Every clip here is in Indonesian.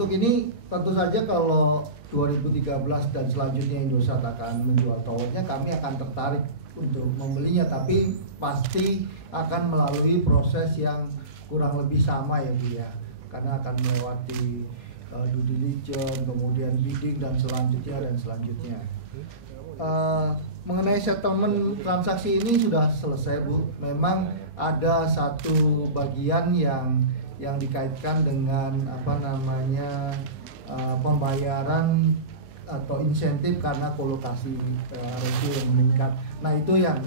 untuk ini tentu saja kalau 2013 dan selanjutnya Indosat akan menjual towernya, kami akan tertarik untuk membelinya, tapi pasti akan melalui proses yang kurang lebih sama ya Bu ya, karena akan melewati due diligence, kemudian bidding dan selanjutnya. Mengenai settlement transaksi ini sudah selesai Bu. Memang ada satu bagian yang dikaitkan dengan pembayaran atau insentif karena kolokasi rasio yang meningkat. Nah itu yang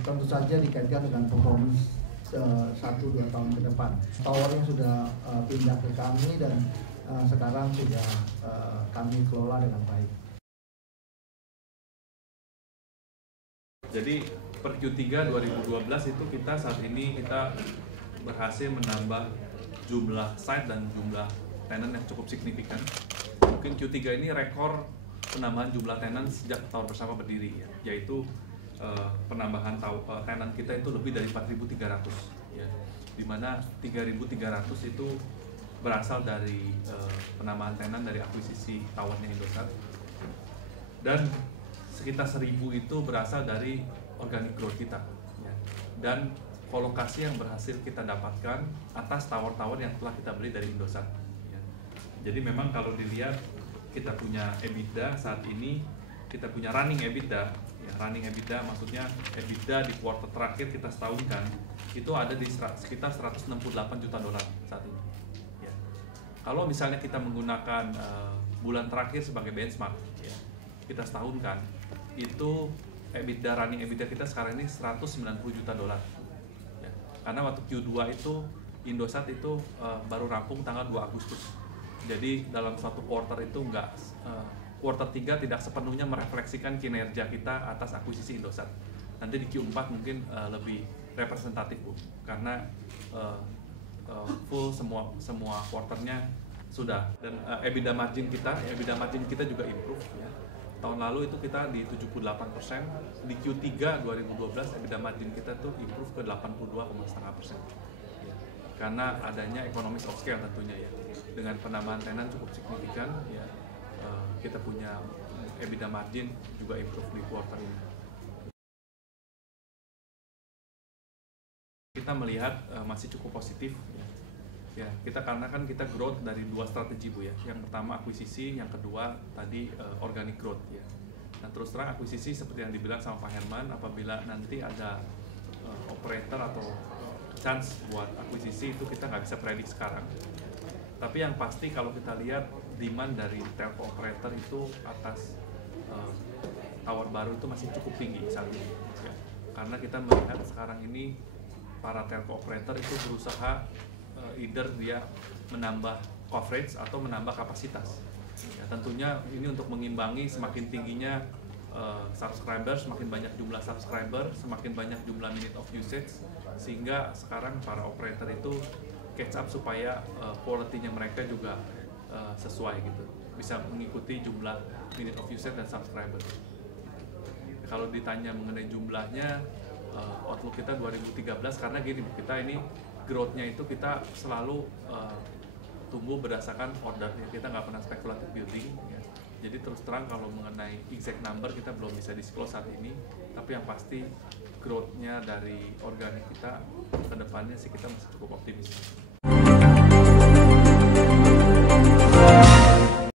tentu saja dikaitkan dengan performance 1-2 tahun ke depan. Towernya sudah pindah ke kami dan sekarang sudah kami kelola dengan baik. Jadi per Q3 2012 itu saat ini kita berhasil menambah jumlah site dan jumlah tenant yang cukup signifikan. Mungkin Q3 ini rekor penambahan jumlah tenant sejak Tower Bersama berdiri ya, yaitu penambahan tenant kita itu lebih dari 4.300 ya, dimana 3.300 itu berasal dari penambahan tenant dari akuisisi towernya Indosat, dan sekitar 1.000 itu berasal dari organic growth kita ya, dan kolokasi yang berhasil kita dapatkan atas tower-tower yang telah kita beli dari Indosat ya. Jadi memang kalau dilihat kita punya EBITDA saat ini, kita punya running EBITDA ya, running EBITDA maksudnya EBITDA di kuartal terakhir kita setahunkan itu ada di sekitar 168 juta dolar saat ini ya. Kalau misalnya kita menggunakan bulan terakhir sebagai benchmark ya, kita setahunkan itu EBITDA, running EBITDA kita sekarang ini 190 juta dolar ya. Karena waktu Q2 itu Indosat itu baru rampung tanggal 2 Agustus. Jadi dalam suatu quarter itu quarter 3 tidak sepenuhnya merefleksikan kinerja kita atas akuisisi Indosat. Nanti di Q4 mungkin lebih representatif Bu, karena full semua quarternya sudah, dan EBITDA margin kita juga improve ya. Tahun lalu itu kita di 78%, di Q3 2012 EBITDA margin kita tuh improve ke 82,5% ya. Karena adanya economies of scale tentunya ya, dengan penambahan tenan cukup signifikan ya, kita punya EBITDA margin juga improve di quarter ini. Kita melihat masih cukup positif ya, karena kita growth dari 2 strategi Bu ya. Yang pertama akuisisi, yang kedua tadi organic growth ya. Nah terus terang akuisisi seperti yang dibilang sama Pak Herman, apabila nanti ada operator atau chance buat akuisisi itu kita nggak bisa predik sekarang. Tapi yang pasti kalau kita lihat demand dari telco operator itu atas tower baru itu masih cukup tinggi saat ini ya. Karena kita melihat sekarang ini para telco operator itu berusaha either dia menambah coverage atau menambah kapasitas ya, tentunya ini untuk mengimbangi semakin tingginya subscriber, semakin banyak jumlah subscriber, semakin banyak jumlah minute of usage, sehingga sekarang para operator itu catch up supaya quality-nya mereka juga sesuai gitu, bisa mengikuti jumlah minute of usage dan subscriber. Kalau ditanya mengenai jumlahnya, outlook kita 2013 karena gini, kita ini growth-nya itu kita selalu tumbuh berdasarkan order ya, kita nggak pernah spekulatif building ya. Jadi terus terang kalau mengenai exact number kita belum bisa disclose saat ini, tapi yang pasti growth-nya dari organik kita ke depannya sih kita masih cukup optimis.